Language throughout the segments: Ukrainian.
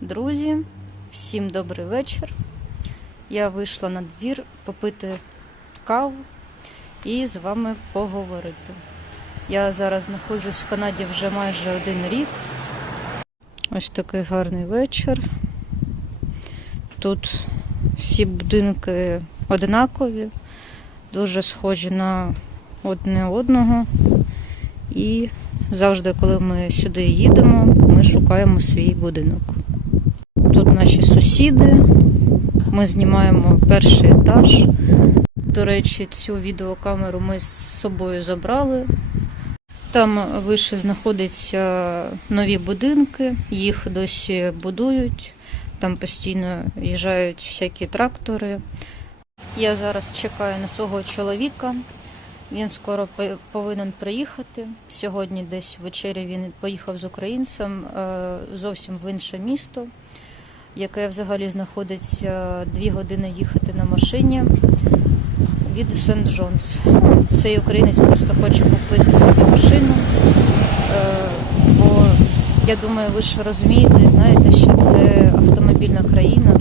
Друзі, всім добрий вечір. Я вийшла на двір попити каву і з вами поговорити. Я зараз знаходжусь в Канаді вже майже один рік. Ось такий гарний вечір. Тут всі будинки однакові, дуже схожі на одне одного. І завжди, коли ми сюди їдемо, ми шукаємо свій будинок. Тут наші сусіди. Ми знімаємо перший етаж. До речі, цю відеокамеру ми з собою забрали. Там вище знаходяться нові будинки, їх досі будують. Там постійно їжджають всякі трактори. Я зараз чекаю на свого чоловіка. Він скоро повинен приїхати. Сьогодні десь ввечері він поїхав з українцем е, зовсім в інше місто, яке взагалі знаходиться дві години їхати на машині від Сент Джонс. Цей українець просто хоче купити собі машину. е, Бо я думаю, ви ж розумієте, знаєте, що це автомобільна країна,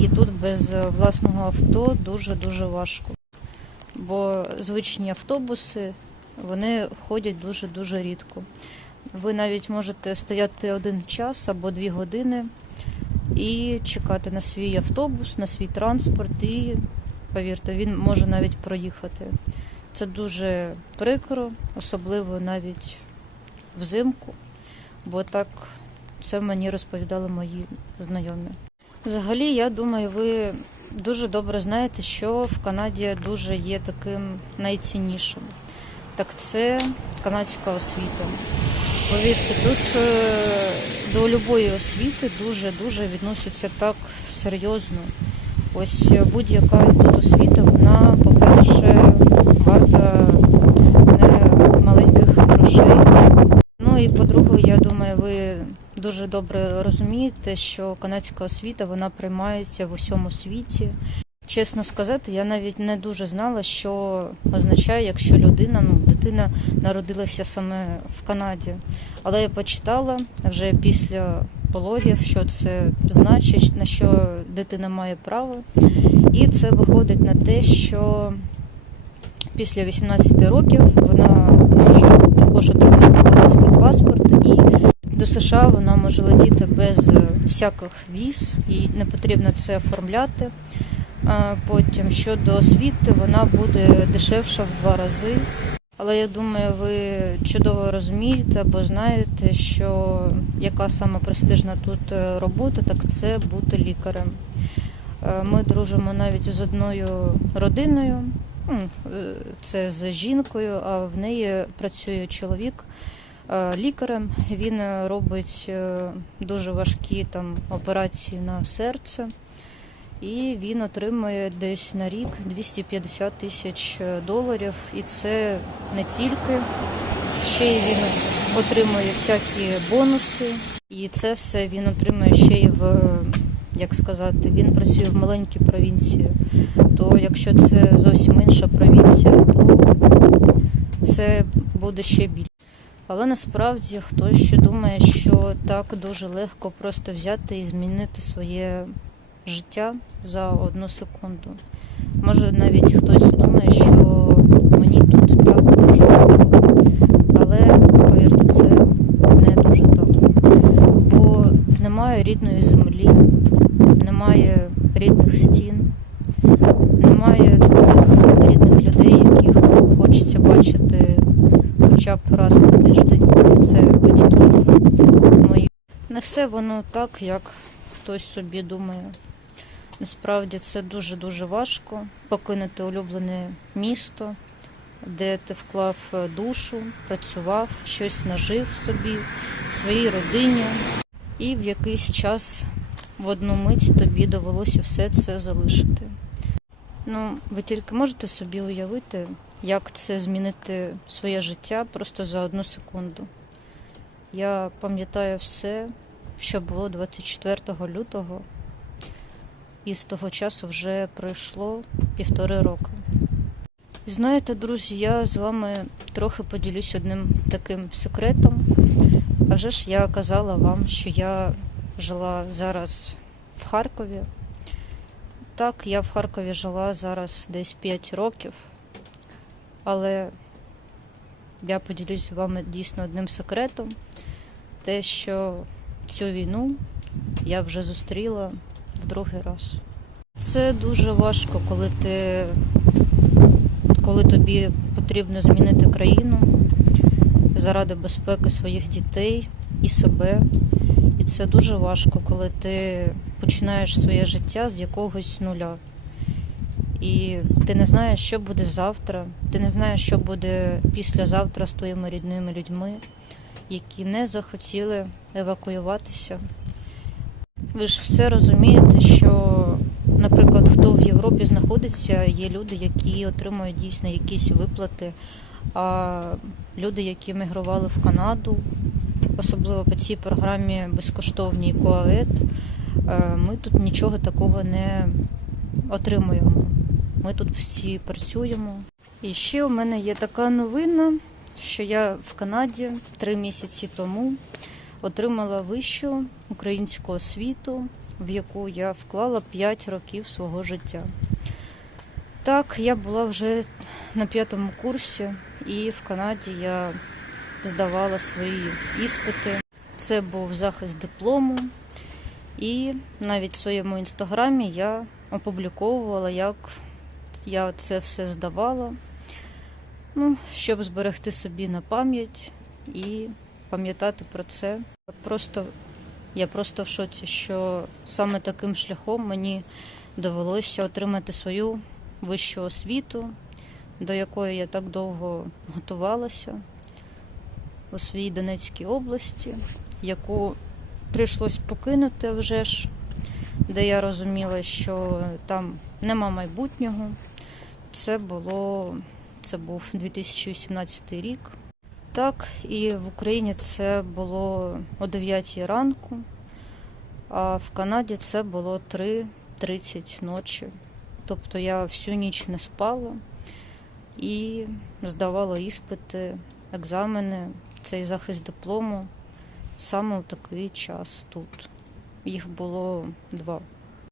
і тут без власного авто дуже-дуже важко бо звичні автобуси вони ходять дуже-дуже рідко. Ви навіть можете стояти один час або дві години і чекати на свій автобус, на свій транспорт, і повірте, він може навіть проїхати. Це дуже прикро, особливо навіть взимку, бо так це мені розповідали мої знайомі. Взагалі, я думаю, ви дуже добре знаєте, що в Канаді дуже є таким найціннішим. Так це канадська освіта. Повірте, тут е, до любої освіти дуже-дуже відносяться так серйозно. Ось е, будь-яка тут освіта, вона, по-перше, варта не маленьких грошей. Ну і по-друге, я думаю, ви дуже добре розумієте, що канадська освіта вона приймається в усьому світі. Чесно сказати, я навіть не дуже знала, що означає, якщо людина, ну, дитина народилася саме в Канаді. Але я почитала вже після пологів, що це значить, на що дитина має право. І це виходить на те, що після 18 років вона може також отримати канадський паспорт і до США вона може летіти без всяких віз, їй не потрібно це оформляти. Потім щодо освіти, вона буде дешевша в два рази. Але я думаю, ви чудово розумієте або знаєте, що яка саме престижна тут е, робота, так це бути лікарем. Е, Ми дружимо навіть з одною родиною, е, це з жінкою, а в неї працює чоловік лікарем. Він робить дуже важкі там операції на серце. І він отримує десь на рік 250 тисяч доларів. І це не тільки ще й він отримує всякі бонуси, і це все він отримує ще й в як сказати, він працює в маленькій провінції. То якщо це зовсім інша провінція, то це буде ще більше. Але насправді хтось ще думає, що так дуже легко просто взяти і змінити своє життя за одну секунду. Може навіть хтось думає, що мені тут так дуже добре. Але повірте, це не дуже так. Бо немає рідної землі, немає рідних стін, немає тих рідних людей, яких хочеться бачити хоча б раз на тиждень. Це батьків моїх. Не все воно так, як хтось собі думає. Насправді це дуже-дуже важко покинути улюблене місто, де ти вклав е, душу, працював, щось нажив собі, своїй родині. І в якийсь час в одну мить тобі довелося все це залишити. Ну, ви тільки можете собі уявити, як це змінити своє життя просто за одну секунду. Я пам'ятаю все, що було 24 лютого, і з того часу вже пройшло півтори роки. Знаєте, друзі, я з вами трохи поділюсь одним таким секретом. А вже ж я казала вам, що я жила зараз в Харкові. Так, я в Харкові жила зараз десь 5 років, але я поділюсь з вами дійсно одним секретом. Те, що цю війну я вже зустріла в другий раз. Це дуже важко, коли ти коли тобі потрібно змінити країну заради безпеки своїх дітей і себе. І це дуже важко, коли ти починаєш своє життя з якогось нуля. І ти не знаєш, що буде завтра, ти не знаєш, що буде післязавтра з твоїми рідними людьми, які не захотіли евакуюватися. Ви ж все розумієте, що, наприклад, хто в Європі знаходиться, є люди, які отримують дійсно якісь виплати, а люди, які мігрували в Канаду, особливо по цій програмі безкоштовній КОАЕД, е, ми тут нічого такого не отримуємо. Ми тут всі працюємо. І ще у мене є така новина, що я в Канаді три місяці тому отримала вищу українську освіту, в яку я вклала 5 років свого життя. Так, я була вже на п'ятому курсі, і в Канаді я здавала свої іспити. Це був захист диплому, і навіть в своєму інстаграмі я опубліковувала, як я це все здавала, ну, щоб зберегти собі на пам'ять і пам'ятати про це. Просто я просто в шоці, що саме таким шляхом мені довелося отримати свою вищу освіту, до якої я так довго готувалася у своїй Донецькій області, яку прийшлось покинути вже ж, де я розуміла, що там нема майбутнього. Це було це був 2018 рік. Так, і в Україні це було о 9 ранку, а в Канаді це було 3.30 ночі. Тобто я всю ніч не спала і здавала іспити, екзамени, цей захист диплому саме у такий час тут. Їх було два.